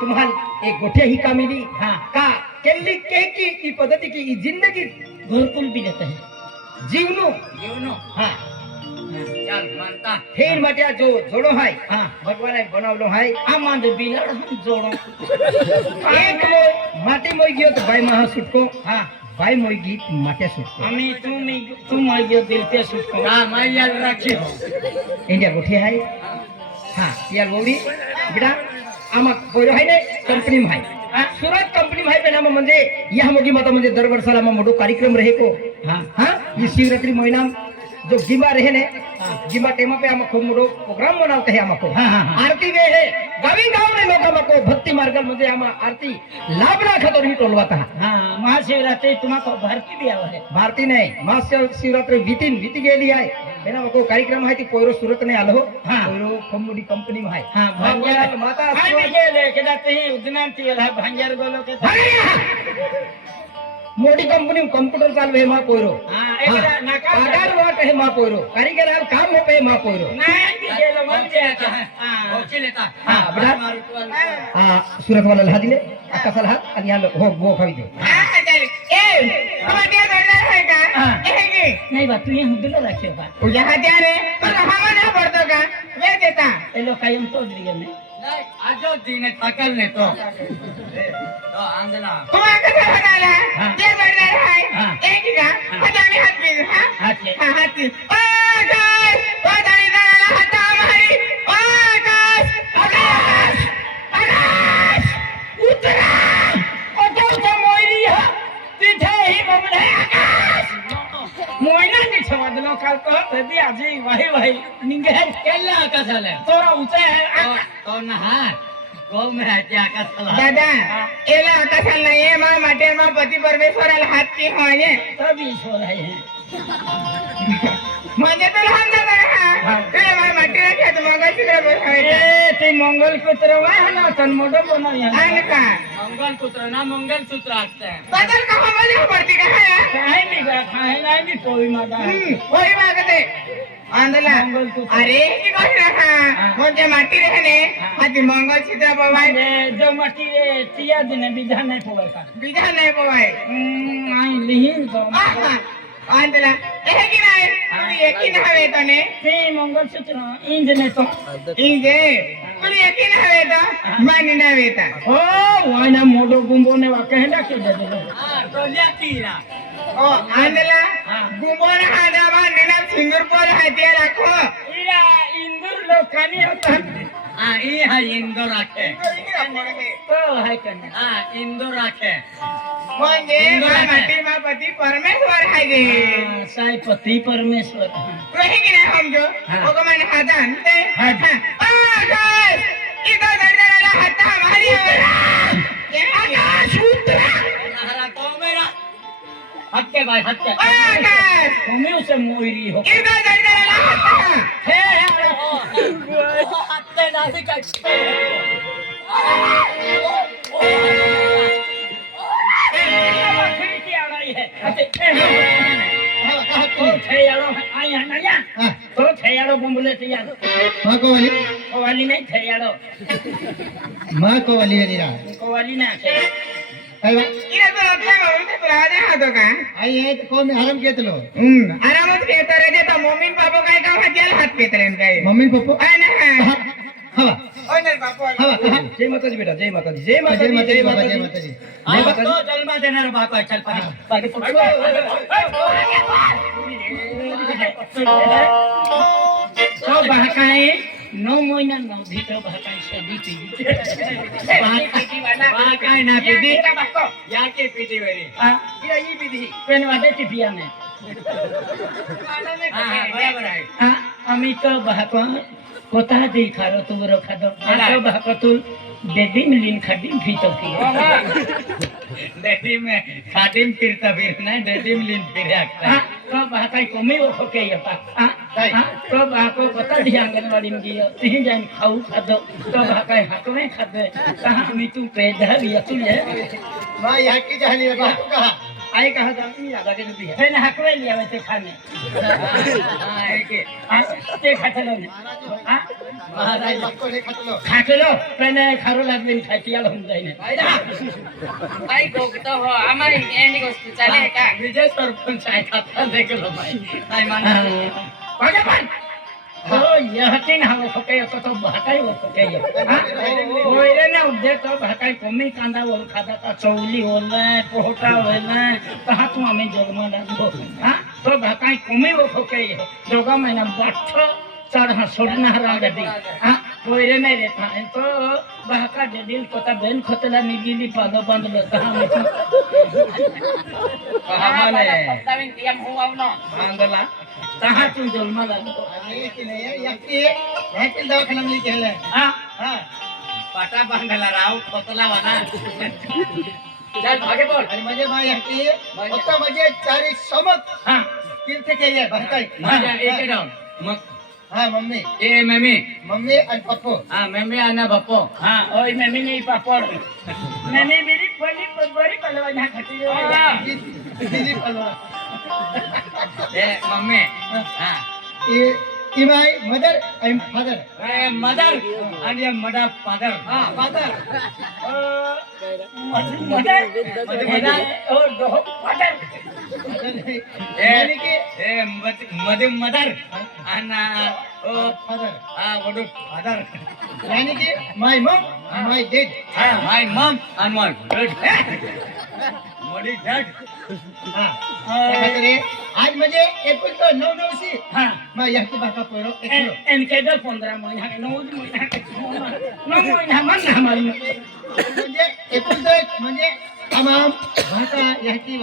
तुम्हाला एक गोठे ही का मिली का केली के की पद्धति की जिंदगी घरकुल भी देते हैं जीवनो हाँ चल मानता फिर मटिया जो जोड़ो है भगवान बनावलो है आमाद बिलड़ हम जोड़ो एक माटी मोई गयो तो भाई महा सुटको भाई मोई गीत माटे सुटको हमें तुम आइयो दिल पे सुटको मैं याद रखियो इंडिया गोठे है यार बोली बेटा आमा बोलो है ने कंपनी में है सुरत कंपनी में है पे नाम म्हणजे या मोठी माता म्हणजे दर वर्षाला मोठो कार्यक्रम रहे को ये शिवरात्रि महीना जो गिमा रहे ने गिमा टेमा पे हम खूब मोठो प्रोग्राम बनावते हैं हमको आरती वे है गावी गाव ने लोक हमको भक्ति मार्ग म्हणजे हम आरती लाभला खतर ही टोलवाता महाशिवरात्रि तुम्हाको भारती भी आवा है भारती नाही महाशिवरात्रि वीती गेली आहे एना को कार्यक्रम आहे ती पोरो सुरत ने आलो पोरो खमुडी कंपनी में है भांजार माता आने गेले केदा ते उदनान तिला भांजार गोलो के मोठी कंपनी कंप्यूटर चालू है मा पोरो एकदा नका पगार वाट है मा पोरो कारीगर काम हो पे मा पोरो नाही गेलो म्हणजे ओके लेता बेटा सुरत वाला ला दिले आकाशाला हात आणि या हो गो खावी दे तुम्हारे दरदार है का नहीं बात तू यहाँ दिलो रखियो बा यहाँ जा रे तो हवा ना पड़तो का वे देता ए लोग कायम तो दिगे ने नहीं आजो दिन थकल ने तो आंदला तुम्हारे कैसे बनाला ये दरदार है एक का हजामी हाथ में हाथ ओ गाइस ओ दानी दाला हाथ हमारी ओ गाइस आकाश उतरा ओ तो मोरी है तिथे ही बमले आकाश मोयना ने समजलो काल तो तदी आजी वाही निंगे केला आकाशाला तोरा उचे है तो ना गो में है क्या आकाशाला दादा एला आकाशाला ये मां माटे मां पति परमेश्वराला हात की होये तभी ईश्वर है म्हणजे तो लहान दादा है तुला मां माटे रखे तो मंगल सूत्र बोलावे ते मंगल सूत्र वाह ना तन मोडो बनवया आन का मंगल सूत्र ना मंगल सूत्र आते हैं बदल का हमारे पड़ती का है काहे नहीं गा खाए नहीं भी कोई मादा कोई मागते आंदला अरे की कोई रहा म्हणजे माटी रहने आदि मंगल सूत्र पवाय जो माटी रे तिया दिन विधान नहीं पवाय का विधान नहीं पवाय आई लिहिन तो आंदला ए की नाही तुम्ही एकी नव्हे तने ते मंगल सूत्र इंजने तो इंजे तुम्ही एकी नव्हे तो मानी नव्हे ता हो वाना मोडो गुंबो ने वा कहला के दे दे तो लेतीरा ओ आंदला गुंबो ने हादाबा निना सिंगरपूर हातिया राखो इरा इंदूर लोकानी होता ई हा इंदूर राखे तो है कने इंदूर राखे म्हणजे माटी मा पति परमेश्वर है गे साई पति परमेश्वर रहे कि नहीं हम जो ओको मैंने हादान ते आकाश इधर दरदरा हाथा हमारी ये आकाश उतरा नहरा तो मेरा हत्ते भाई हत्ते आकाश तुम्हें उसे मोहरी हो इधर दरदरा हाथा हे हत्ते नासी का कोवाली नहीं थैयारो मां कोवाली नीरा कोवाली ना छे काय बा इरा तो आपल्या मावळते राजा हातो का आई हे कोण आराम केतलो आरामच घेतो रे ते तो मम्मी बाबा काय का हात्याला हात पेतरेन काय मम्मी पप्पा आय ना हवा ओय नाही बापा हवा जय माताजी बेटा जय माताजी जय माताजी जय माताजी जय माताजी जय माताजी तो जन्म देणार बापा चल पाणी तो बहकाए 9 महीना 9 भीतर बहकाए सभी पीटी बहकाए ना पीटी या के पीटी वेरी ये पीटी पेन वाटे टिपिया में बराबर है अमित बहका कोता दे खारो तू रो खादो तो बहका तू डेडी में लीन खाडी भीतर की डेडी में खाडी फिरता फिर ना डेडी में लीन फिर आता तो बहका कोमी वो होके ये पा तो बहका कोता दी आंगनवाड़ी में गयो तीन जान खाऊ खादो तो बहका हाथ में खादो कहां मी तू पैदा भी तू ये मां यहाँ की जानी है बापू कहा आई कहा था यादा के जुदी है पहले हकवे लिया वैसे खाने हां है के ते खातलो ने हां महाराज बक्को ने खातलो खातलो पहले खारो लागले खातियाल होऊन जाईने बाई गोगतो हो आम्हाला एंडी गोष्ट चालेल का विजय सरपंच आहे खाता देखलो बाई नाही मान पागे पण हो यहतीन हवं फके तो तो भाकाई हो फके होइले ना उदे तो भाकाई कमी कांदा वर खादा का चौली होले पोहटा होले कहा तू आम्ही जन्म लागलो हां तो भाकाई कमी हो फके जोगा महिना बाठ चढ सोडना रागदी हां होइले नाही रे तो भाका दिल कोता बेन खतला निगिली पादा बांधलं कहा आम्हाला फक्तावीन टीएम हो आवनो आंदला कहा तू जन्म लागलो आणि की नाही याची दवाखाना मिली केले हां हां पाटा बांधला राव खतला वाना चल भागे बोल आणि म्हणजे भाई याची फक्त म्हणजे चारी समक हां तीर्थ केले भरताय माझ्या एके डाऊन मग हा मम्मी ए मम्मी आणि पप्पू हाँ मम्मी आना बापो हाँ ओए मम्मी नहीं पापड़ मम्मी मेरी बड़ी पलवा यहाँ खटी दिली पलवा ए मम्मी हाँ E my mother end father a mother and your mother father हा फादर mother और दो father यानी की a mother and father Vadu father यानी की माय मम माय डॅड हाँ my mom and my dad what is that हा त्याकडे आज म्हणजे एकूण तो 9 हाँ मग याची बाका पोरो इनके 15 महीना 9 महीना 9 महीना मन हमारी म्हणजे एकूण तो म्हणजे तमाम भाषा याची